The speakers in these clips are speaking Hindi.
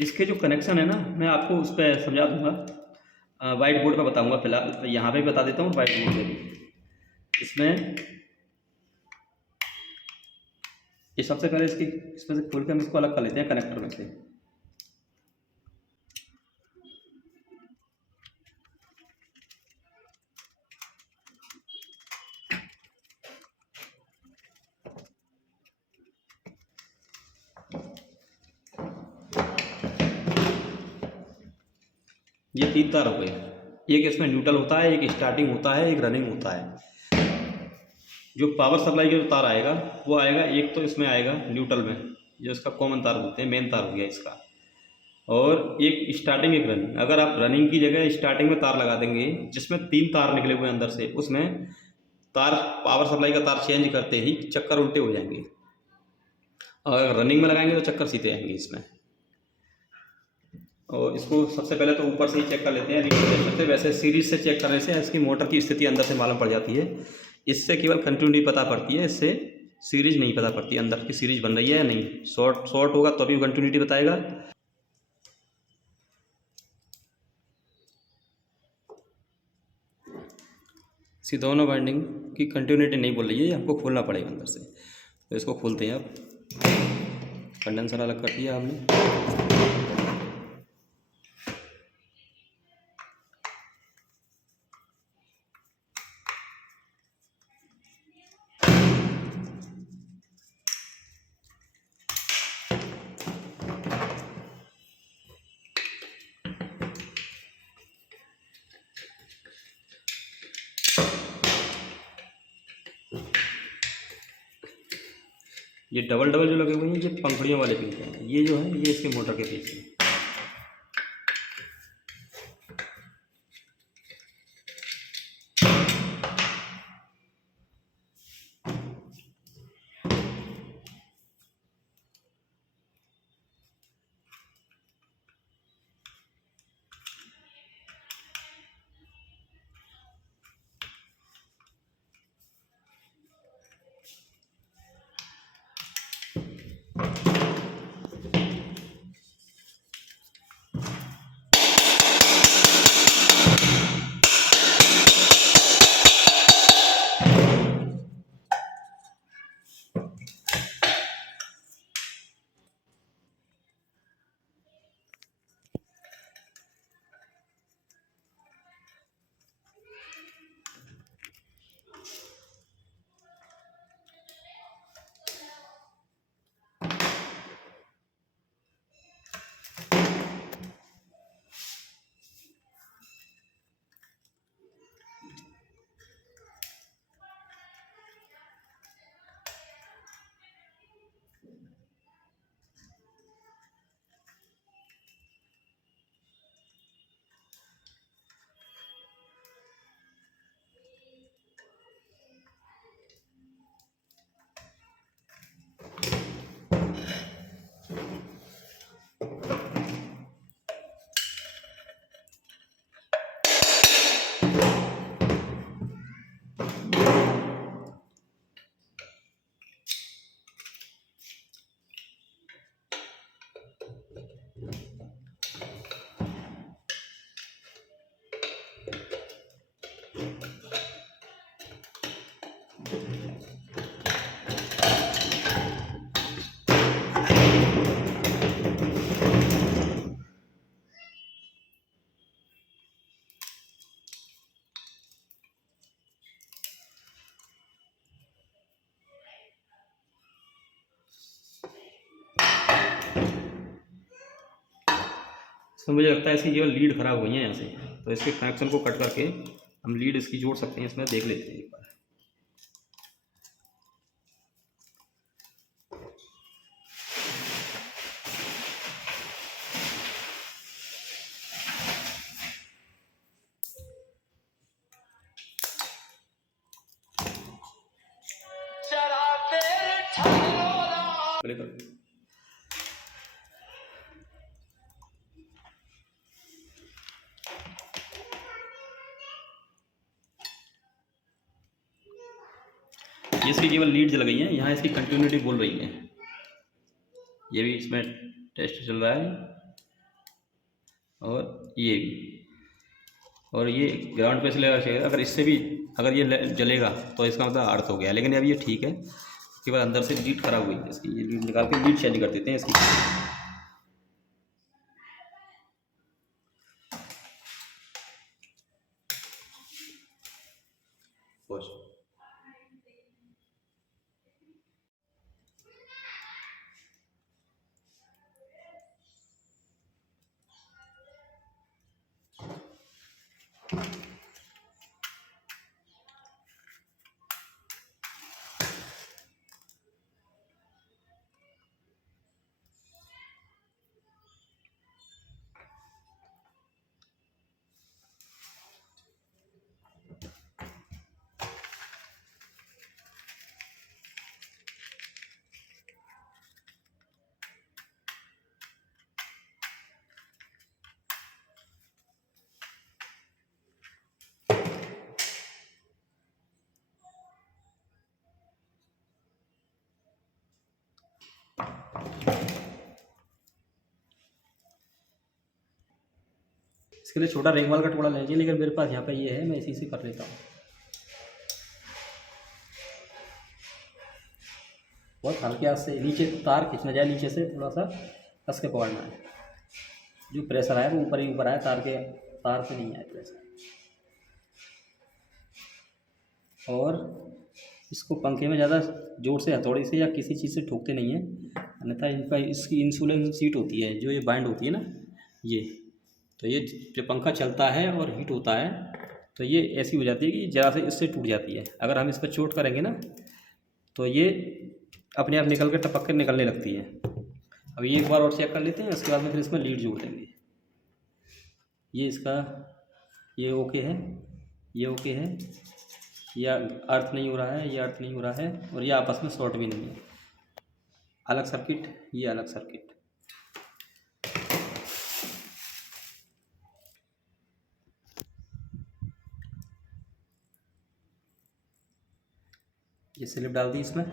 इसके जो कनेक्शन है ना, मैं आपको उस पर समझा दूंगा, वाइट बोर्ड पर बताऊंगा। फिलहाल यहाँ पे बता देता हूँ, वाइट बोर्ड पे भी। इसमें ये सबसे पहले इसमें से खोल के हम इसको अलग कर लेते हैं कनेक्टर में से। ये 3 तार हो गए। एक इसमें न्यूट्रल होता है, एक स्टार्टिंग होता है, एक रनिंग होता है। जो पावर सप्लाई का जो तार आएगा वो आएगा, एक तो इसमें आएगा न्यूट्रल में, जो इसका कॉमन तार बोलते हैं, मेन तार हो गया इसका। और एक स्टार्टिंग, एक रनिंग। अगर आप रनिंग की जगह स्टार्टिंग में तार लगा देंगे जिसमें 3 तार निकले हुए अंदर से, उसमें तार, पावर सप्लाई का तार चेंज करते ही चक्कर उल्टे हो जाएंगे। और अगर रनिंग में लगाएंगे तो चक्कर सीधे आएंगे इसमें। और इसको सबसे पहले तो ऊपर से ही चेक कर लेते हैं रिमोट से। वैसे सीरीज से चेक करने से इसकी मोटर की स्थिति अंदर से मालूम पड़ जाती है। इससे केवल कंटिन्यूटी पता पड़ती है, इससे सीरीज नहीं पता पड़ती, अंदर की सीरीज बन रही है या नहीं। शॉर्ट होगा तो भी कंटिन्यूटी बताएगा। इसी दोनों वाइंडिंग की कंटिन्यूटी नहीं बोल रही है, हमको खोलना पड़ेगा अंदर से। तो इसको खोलते हैं। अब कंडेंसर अलग कर दिया हमने। ये डबल जो लगे हुए हैं, ये पंखुड़ियों वाले पीस हैं। ये जो है ये इसके मोटर के पीस हैं। तो मुझे लगता है इसकी केवल लीड खराब हुई है यहाँ से, तो इसके कनेक्शन को कट करके हम लीड इसकी जोड़ सकते हैं। इसमें देख लेते हैं एक बार। इसकी केवल लीड जल गई है, यहाँ इसकी कंटिन्यूटी बोल रही है। ये भी इसमें टेस्ट चल रहा है। और ये भी, और ये ग्राउंड पे से लगा चाहिए। अगर इससे भी अगर ये जलेगा तो इसका मतलब अर्थ हो गया, लेकिन अब ये ठीक है। उसके बाद अंदर से लीड खराब हुई है इसकी, ये लीड निकाल के लीड चेंज कर देते हैं इसकी। इसके लिए छोटा रेगमाल का टुकड़ा ले लीजिए, लेकिन मेरे पास यहाँ पे ये है, मैं इसी से कर लेता हूँ। बहुत हल्के हाथ से नीचे तार खींचना जाए, नीचे से थोड़ा सा कस के पकड़ना है। जो प्रेशर आया वो ऊपर ही ऊपर आया, तार से नहीं आया प्रेशर। और इसको पंखे में ज़्यादा जोर से, हथौड़ी से या किसी चीज़ से ठोकते नहीं हैं, अन्यथा इनका इसकी इंसुलेशन शीट होती है जो ये बाइंड होती है ना, ये तो ये जब पंखा चलता है और हीट होता है तो ये ऐसी हो जाती है कि ज़रा से इससे टूट जाती है। अगर हम इस पर चोट करेंगे ना तो ये अपने आप निकल के टपक कर निकलने लगती है। अब ये एक बार और चेक कर लेते हैं, उसके बाद में फिर इसमें लीड जोड़ देंगे। ये इसका ये ओके है, ये ओके है, ये अर्थ नहीं हो रहा है, ये अर्थ नहीं हो रहा है, और ये आपस में शॉर्ट भी नहीं है। अलग सर्किट, ये अलग सर्किट। ये स्लिप डाल दी इसमें।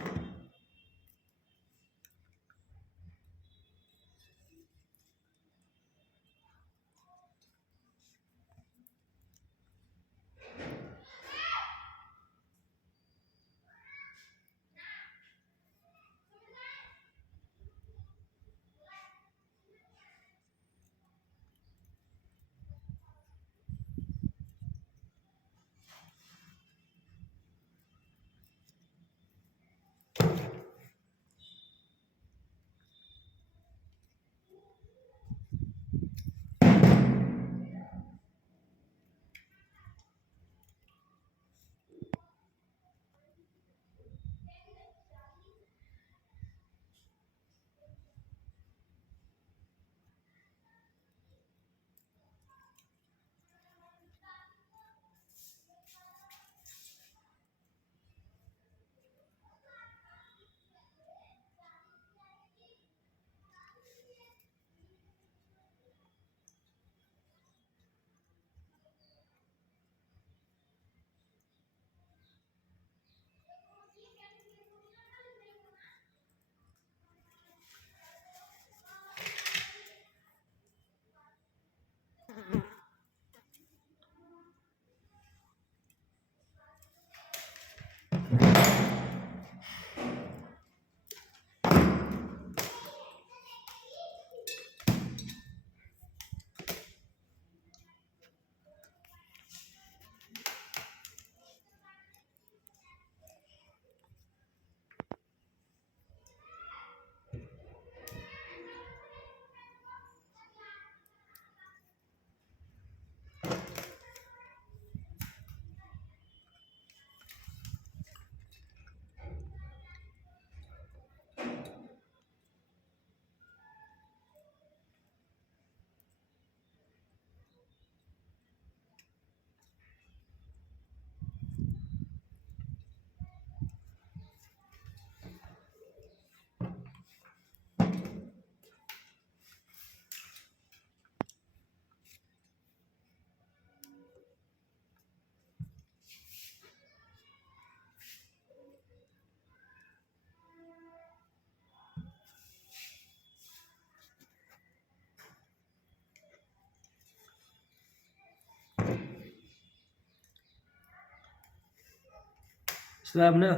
इसमें हमने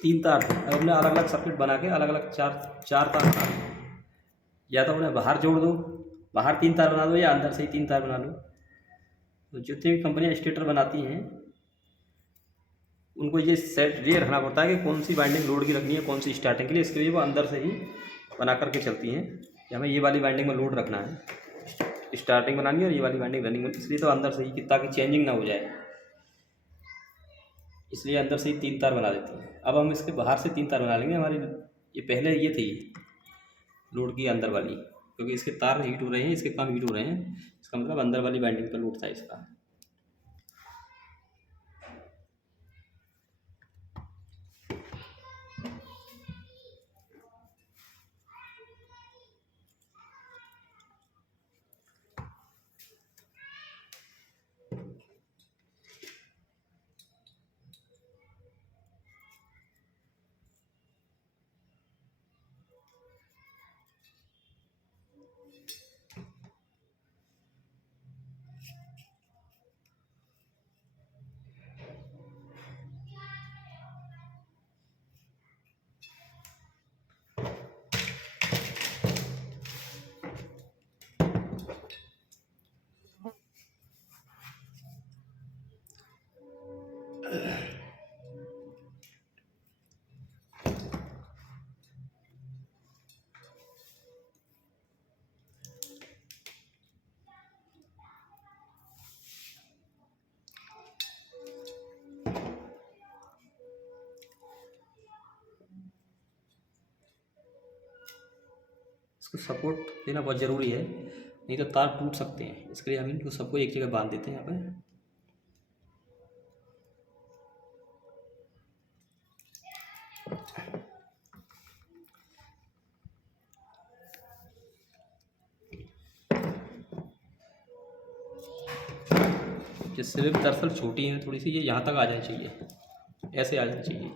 3 तार, अब हमने अलग अलग सर्किट बना के अलग अलग चार चार तार बना लो। या तो उन्हें बाहर जोड़ दो, बाहर 3 तार बना दो, या अंदर से ही 3 तार बना लो। तो जितनी भी कंपनियाँ स्टेटर बनाती हैं उनको ये रखना पड़ता है कि कौन सी बाइंडिंग लोड की रखनी है, कौन सी स्टार्टिंग के लिए। इसके लिए वो अंदर से ही बना करके चलती हैं कि हमें ये वाली बाइंडिंग में लोड रखना है, स्टार्टिंग बनानी है, और ये वाली बाइंडिंग रनिंग, इसलिए तो अंदर से ही कि ताकि चेंजिंग ना हो जाए, इसलिए अंदर से ही 3 तार बना देती हैं। अब हम इसके बाहर से 3 तार बना लेंगे। हमारी ये पहले ये थी लोड की अंदर वाली, क्योंकि इसके तार हीट हो रहे हैं, इसके कम हीट हो रहे हैं, इसका मतलब अंदर वाली बाइंडिंग पर लोड था इसका। इसको सपोर्ट देना बहुत ज़रूरी है, नहीं तो तार टूट सकते हैं। इसके लिए हम इनको सबको एक जगह बांध देते हैं यहाँ पर। ये स्लिप दरअसल छोटी है थोड़ी सी, ये यहाँ तक आ जानी चाहिए, ऐसे आ जानी चाहिए।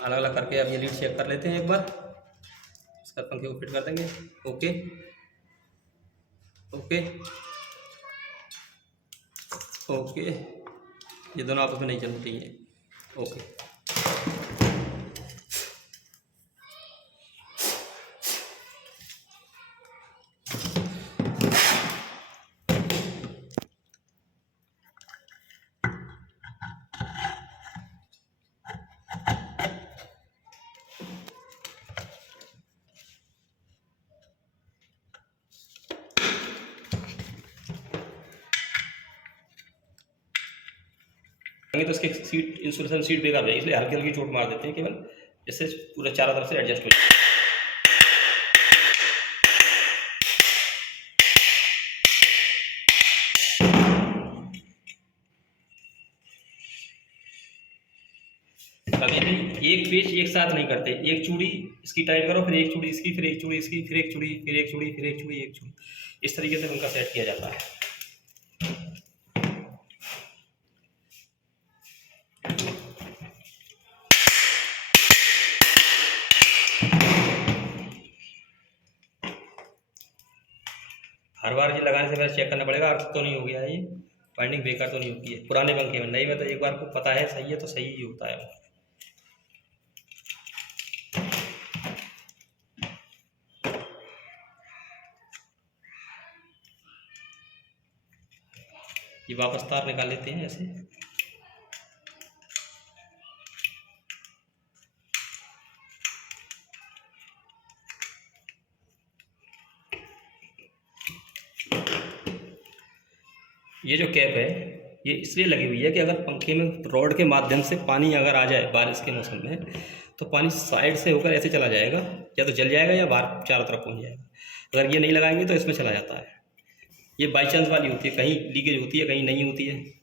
अलग अलग करके अब ये लीड चेक कर लेते हैं एक बार, इसका पंखे को फिट कर देंगे। ओके ओके ओके, ये दोनों आपस में नहीं चलनी चाहिए। ओके, तो इसके सीट इंसुलेशन सीट बेकार हो जाएगी, इसलिए हल्की हल्की चोट मार देते हैं केवल, जिससे पूरा चारों तरफ से एडजस्ट हो जाए। कभी भी एक पेच एक साथ नहीं करते, एक चूड़ी इसकी टाइट करो, फिर एक चूड़ी इसकी, फिर एक चूड़ी इसकी, फिर एक चूड़ी, फिर एक चूड़ी, फिर एक चूड़ी, एक चूड़ी, इस तरीके से उनका सेट किया जाता है। हर बार ये लगाने से पहले चेक करना पड़ेगा अर्थ तो नहीं हो गया है, ये वाइंडिंग बेकार तो नहीं होती है पुराने पंखे में। नई में तो एक बार को पता है सही है तो सही ही होता है। ये वापस तार निकाल लेते हैं ऐसे। ये जो कैप है ये इसलिए लगी हुई है कि अगर पंखे में रॉड के माध्यम से पानी अगर आ जाए बारिश के मौसम में, तो पानी साइड से होकर ऐसे चला जाएगा, या तो जल जाएगा या बाहर चारों तरफ पहुंच जाएगा। अगर ये नहीं लगाएंगे तो इसमें चला जाता है। ये बाई चांस वाली होती है, कहीं लीकेज होती है कहीं नहीं होती है।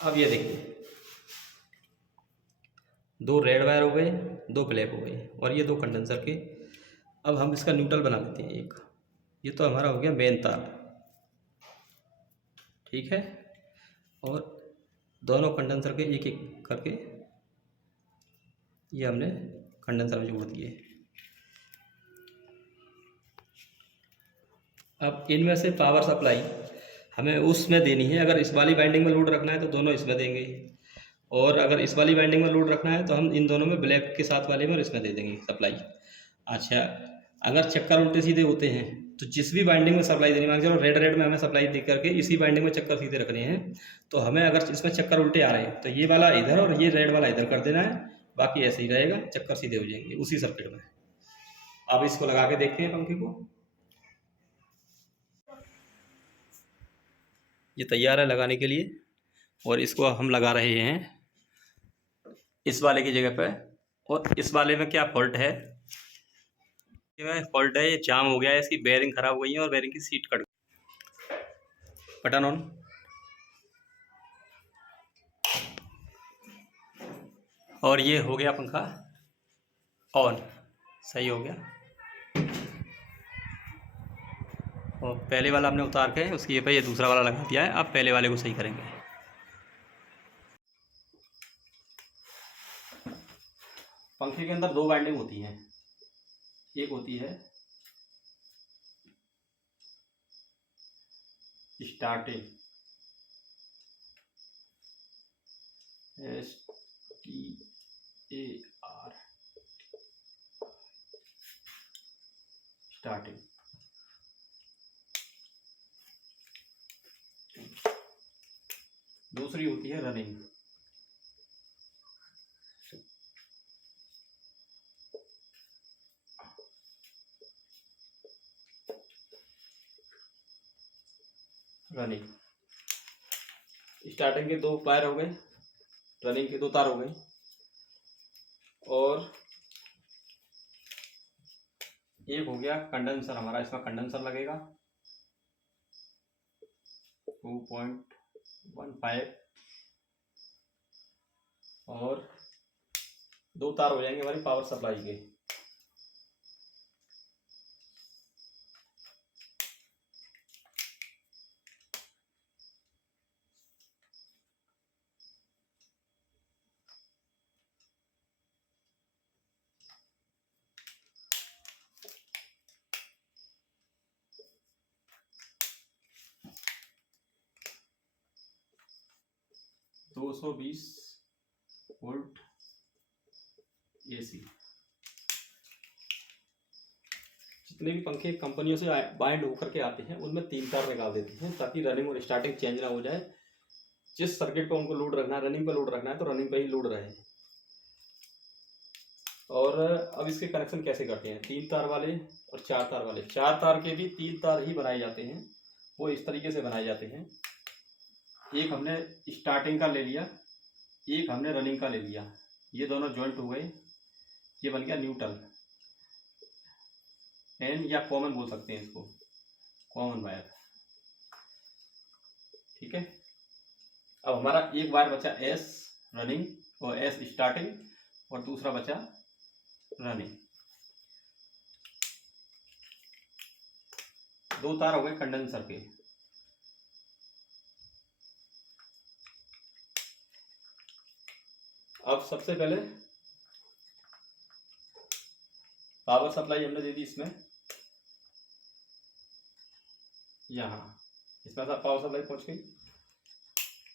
अब ये देखिए, दो रेड वायर हो गए, दो ब्लैक हो गए, और ये दो कंडेंसर के। अब हम इसका न्यूट्रल बना लेते हैं एक। ये तो हमारा हो गया मेन तार, ठीक है, और दोनों कंडेंसर के एक एक करके ये हमने कंडेंसर में जोड़ दिए। अब इनमें से पावर सप्लाई हमें उसमें देनी है। अगर इस वाली वाइंडिंग में लोड रखना है तो दोनों इसमें देंगे, और अगर इस वाली वाइंडिंग में लोड रखना है तो हम इन दोनों में ब्लैक के साथ वाले में और इसमें दे देंगे सप्लाई। अच्छा, अगर चक्कर उल्टे सीधे होते हैं तो जिस भी वाइंडिंग में सप्लाई देनी, मान के चलो रेड रेड में हमें सप्लाई दे करके इसी वाइंडिंग में चक्कर सीधे रखने हैं, तो हमें अगर इसमें चक्कर उल्टे आ रहे हैं तो ये वाला इधर और ये रेड वाला इधर कर देना है, बाकी ऐसे ही रहेगा, चक्कर सीधे हो जाएंगे उसी सर्किट में। अब इसको लगा के देखते हैं पंखे को। ये तैयार है लगाने के लिए, और इसको हम लगा रहे हैं इस वाले की जगह पे। और इस वाले में क्या फॉल्ट है, फॉल्ट है, ये जाम हो गया है, इसकी बेयरिंग खराब हो गई है और बेयरिंग की सीट कट गई। बटन ऑन, और ये हो गया पंखा ऑन, सही हो गया। और पहले वाला हमने उतार के उसकी पे ये दूसरा वाला लगा दिया है। अब पहले वाले को सही करेंगे। पंखे के अंदर दो वाइंडिंग होती हैं, एक होती है स्टार्टिंग, STAR स्टार्टिंग, दूसरी होती है रनिंग। रनिंग स्टार्टिंग के 2 वायर हो गए, रनिंग के 2 तार हो गए, और एक हो गया कंडेंसर हमारा, इसमें कंडेंसर लगेगा 2.15, और 2 तार हो जाएंगे हमारी पावर सप्लाई के। तो 220 वोल्ट AC। जितने भी पंखे कंपनियों से बाइंड होकर के आते हैं उनमें 3 तार निकाल देते हैं ताकि रनिंग और स्टार्टिंग चेंज ना हो जाए। जिस सर्किट पर उनको लोड रखना है, रनिंग पर लोड रखना है, तो रनिंग पर ही लोड रहे। और अब इसके कनेक्शन कैसे करते हैं, 3 तार वाले और 4 तार वाले। 4 तार के भी 3 तार ही बनाए जाते हैं, वो इस तरीके से बनाए जाते हैं। एक हमने स्टार्टिंग का ले लिया, एक हमने रनिंग का ले लिया, ये दोनों जॉइंट हो गए, ये बन गया न्यूट्रल एन, या कॉमन बोल सकते हैं इसको, कॉमन वायर। ठीक है, अब हमारा एक वायर बचा एस रनिंग और एस स्टार्टिंग, और दूसरा बचा रनिंग। 2 तार हो गए कंडेंसर के। अब सबसे पहले पावर सप्लाई हमने दे दी इसमें, यहाँ इसमें पावर सप्लाई पहुंच गई,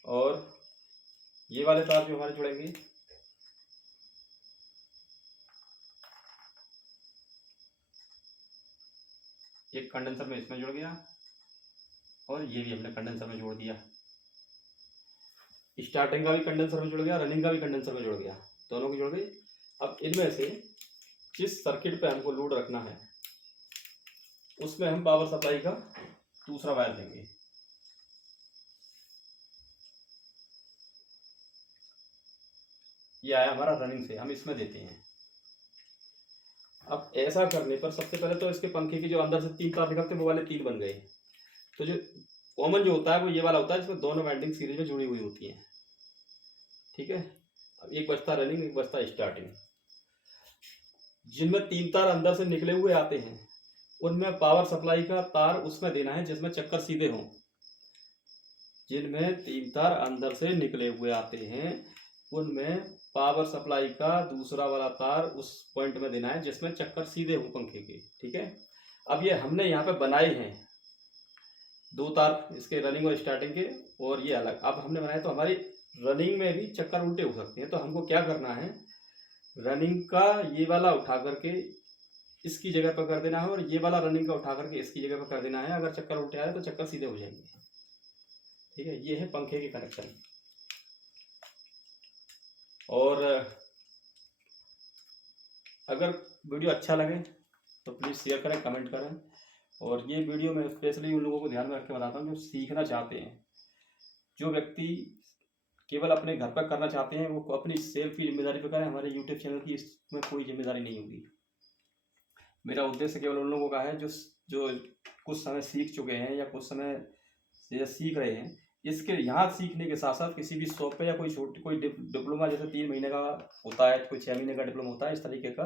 और ये वाले तार जो हमारे जुड़ेंगे, एक कंडेंसर में इसमें जुड़ गया, और ये भी हमने कंडेंसर में जोड़ दिया। स्टार्टिंग का भी कंडेंसर में जुड़ गया, रनिंग का भी कंडेंसर में जुड़ गया, दोनों की जुड़ गई। अब इनमें से जिस सर्किट पे हमको लोड रखना है उसमें हम पावर सप्लाई का दूसरा वायर देंगे। ये आया हमारा रनिंग से, हम इसमें देते हैं। अब ऐसा करने पर सबसे पहले तो इसके पंखे की जो अंदर से 3 तार निकलते हैं वो वाले 3 बन गए। तो जो कॉमन जो होता है वो ये वाला होता है, जिसमें दोनों वाइंडिंग सीरीज में जुड़ी हुई होती हैं। ठीक है, अब एक बचता रनिंग, एक बचता स्टार्टिंग। जिनमें 3 तार अंदर से निकले हुए आते हैं उनमें पावर सप्लाई का तार उसमें देना है जिसमें चक्कर सीधे हों। जिनमें 3 तार अंदर से निकले हुए आते हैं उनमें पावर सप्लाई का दूसरा वाला तार उस पॉइंट में देना है जिसमें चक्कर सीधे हों पंखे के। ठीक है, अब ये हमने यहाँ पे बनाए हैं 2 तार इसके रनिंग और स्टार्टिंग के, और ये अलग। अब हमने बनाए तो हमारी रनिंग में भी चक्कर उल्टे हो सकते हैं, तो हमको क्या करना है, रनिंग का ये वाला उठा करके इसकी जगह पर कर देना है, और ये वाला रनिंग का उठा करके इसकी जगह पर कर देना है। अगर चक्कर उल्टे आए तो चक्कर सीधे हो जाएंगे। ठीक है, ये है पंखे के कनेक्शन। और अगर वीडियो अच्छा लगे तो प्लीज़ शेयर करें, कमेंट करें। और ये वीडियो मैं स्पेशली उन लोगों को ध्यान में रख के बताता हूँ जो सीखना चाहते हैं। जो व्यक्ति केवल अपने घर पर करना चाहते हैं वो अपनी सेल्फ की जिम्मेदारी पर करें, हमारे यूट्यूब चैनल की इसमें कोई जिम्मेदारी नहीं होगी। मेरा उद्देश्य केवल उन लोगों का है जो कुछ समय सीख चुके हैं या कुछ समय से सीख रहे हैं। इसके यहाँ सीखने के साथ साथ किसी भी शॉप पे या कोई डिप्लोमा, जैसे 3 महीने का होता है, कोई 6 महीने का डिप्लोमा होता है, इस तरीके का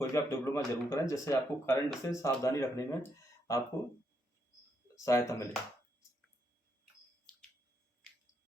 कोई भी आप डिप्लोमा जरूर करें जिससे आपको करंट से सावधानी रखने में आपको सहायता मिले।